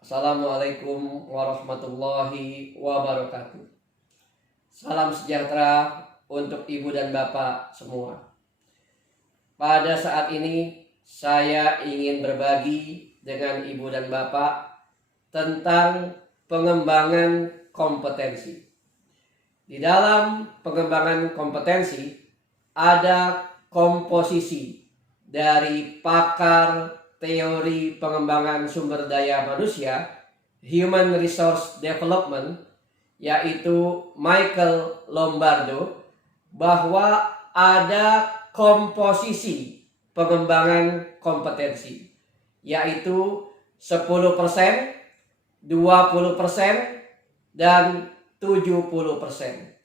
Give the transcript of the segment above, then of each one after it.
Assalamualaikum warahmatullahi wabarakatuh. Salam sejahtera untuk ibu dan bapak semua. Pada saat ini saya ingin berbagi dengan ibu dan bapak tentang pengembangan kompetensi. Di dalam pengembangan kompetensi ada komposisi dari pakar teori pengembangan sumber daya manusia, Human Resource Development, yaitu Michael Lombardo, bahwa ada komposisi pengembangan kompetensi, yaitu 10%, 20%, dan 70%.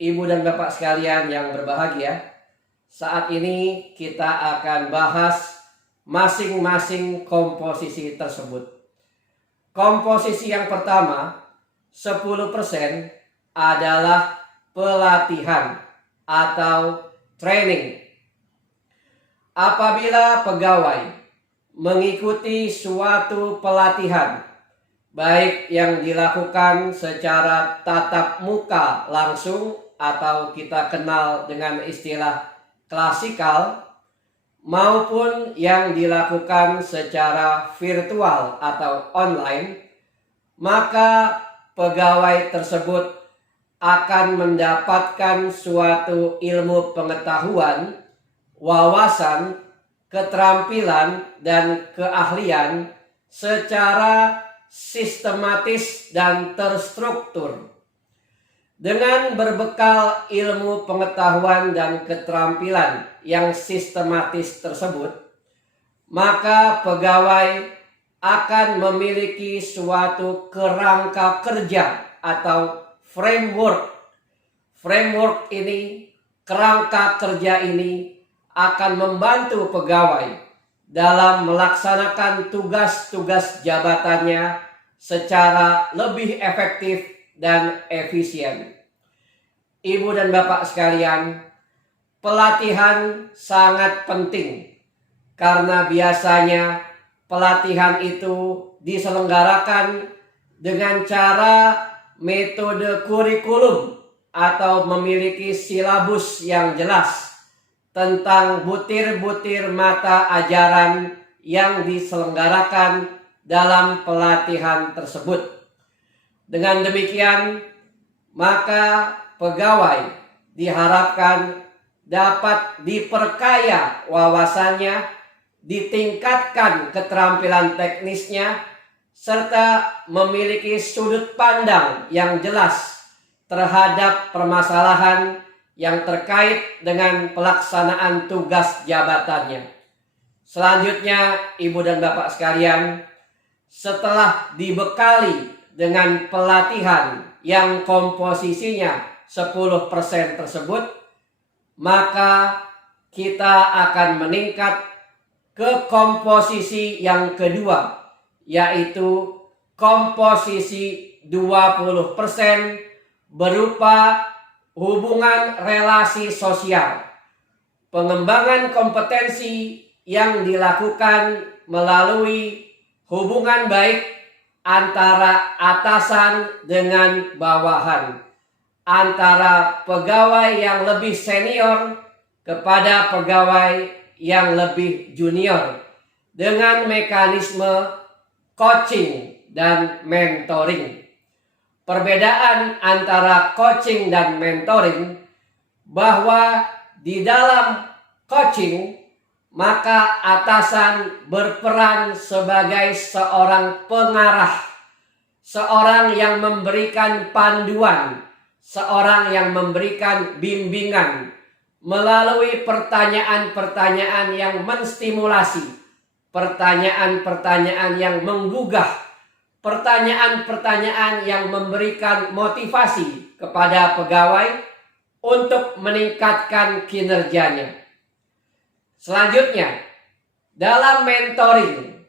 Ibu dan bapak sekalian yang berbahagia, saat ini kita akan bahas masing-masing komposisi tersebut. Komposisi yang pertama, 10%, adalah pelatihan atau training. Apabila pegawai mengikuti suatu pelatihan, baik yang dilakukan secara tatap muka langsung atau kita kenal dengan istilah klasikal, maupun yang dilakukan secara virtual atau online, maka pegawai tersebut akan mendapatkan suatu ilmu pengetahuan, wawasan, keterampilan, dan keahlian secara sistematis dan terstruktur. Dengan berbekal ilmu pengetahuan dan keterampilan yang sistematis tersebut, maka pegawai akan memiliki suatu kerangka kerja atau framework. Framework ini, kerangka kerja ini akan membantu pegawai dalam melaksanakan tugas-tugas jabatannya secara lebih efektif dan efisien. Ibu dan bapak sekalian, pelatihan sangat penting karena biasanya pelatihan itu diselenggarakan dengan cara metode kurikulum atau memiliki silabus yang jelas tentang butir-butir mata ajaran yang diselenggarakan dalam pelatihan tersebut. Dengan demikian, maka pegawai diharapkan dapat diperkaya wawasannya, ditingkatkan keterampilan teknisnya, serta memiliki sudut pandang yang jelas terhadap permasalahan yang terkait dengan pelaksanaan tugas jabatannya. Selanjutnya, ibu dan bapak sekalian, setelah dibekali dengan pelatihan yang komposisinya 10% tersebut, maka kita akan meningkat ke komposisi yang kedua, yaitu komposisi 20% berupa hubungan relasi sosial. Pengembangan kompetensi yang dilakukan melalui hubungan baik antara atasan dengan bawahan, antara pegawai yang lebih senior kepada pegawai yang lebih junior, dengan mekanisme coaching dan mentoring. Perbedaan antara coaching dan mentoring, bahwa di dalam coaching maka atasan berperan sebagai seorang pengarah, seorang yang memberikan panduan, seorang yang memberikan bimbingan melalui pertanyaan-pertanyaan yang menstimulasi, pertanyaan-pertanyaan yang menggugah, pertanyaan-pertanyaan yang memberikan motivasi kepada pegawai untuk meningkatkan kinerjanya. Selanjutnya, dalam mentoring,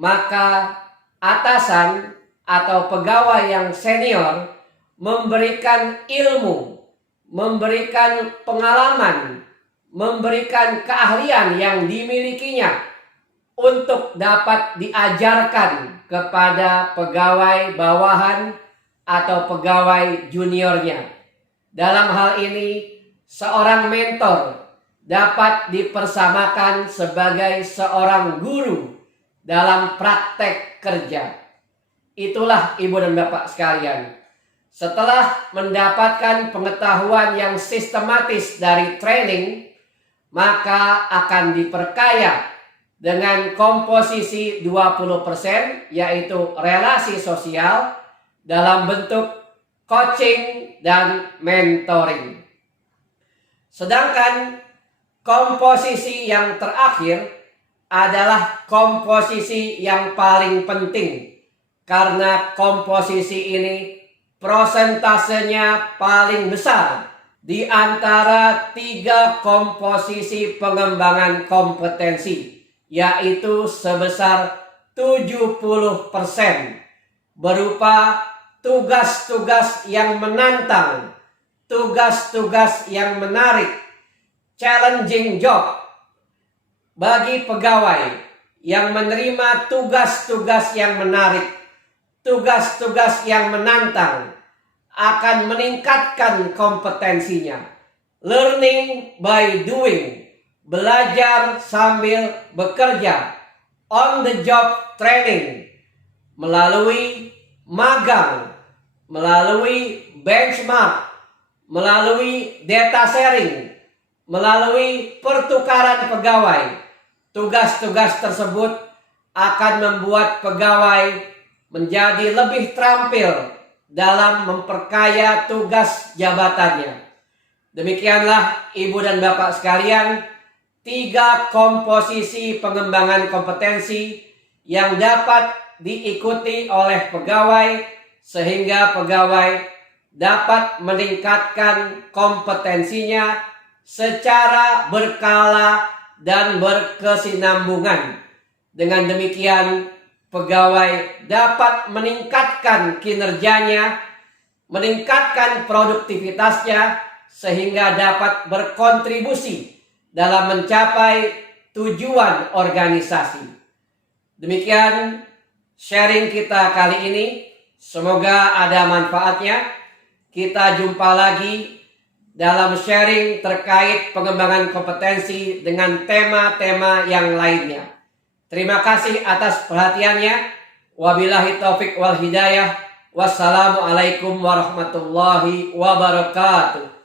maka atasan atau pegawai yang senior memberikan ilmu, memberikan pengalaman, memberikan keahlian yang dimilikinya untuk dapat diajarkan kepada pegawai bawahan atau pegawai juniornya. Dalam hal ini, seorang mentor dapat dipersamakan sebagai seorang guru dalam praktek kerja. Itulah Ibu dan Bapak sekalian. Setelah mendapatkan pengetahuan yang sistematis dari training, maka akan diperkaya dengan komposisi 20%, yaitu relasi sosial dalam bentuk coaching dan mentoring. Sedangkan komposisi yang terakhir adalah komposisi yang paling penting, karena komposisi ini prosentasenya paling besar di antara 3 komposisi pengembangan kompetensi, yaitu sebesar 70%, berupa tugas-tugas yang menantang, tugas-tugas yang menarik, challenging job. Bagi pegawai yang menerima tugas-tugas yang menarik, tugas-tugas yang menantang, akan meningkatkan kompetensinya. Learning by doing, belajar sambil bekerja, on the job training, melalui magang, melalui benchmark, melalui data sharing, melalui pertukaran pegawai. Tugas-tugas tersebut akan membuat pegawai menjadi lebih terampil dalam memperkaya tugas jabatannya. Demikianlah Ibu dan Bapak sekalian, 3 komposisi pengembangan kompetensi yang dapat diikuti oleh pegawai sehingga pegawai dapat meningkatkan kompetensinya secara berkala dan berkesinambungan. Dengan demikian, pegawai dapat meningkatkan kinerjanya, meningkatkan produktivitasnya, sehingga dapat berkontribusi dalam mencapai tujuan organisasi. Demikian sharing kita kali ini. Semoga ada manfaatnya. Kita jumpa lagi dalam sharing terkait pengembangan kompetensi dengan tema-tema yang lainnya. Terima kasih atas perhatiannya. Wabillahi taufik wal hidayah. Wassalamualaikum warahmatullahi wabarakatuh.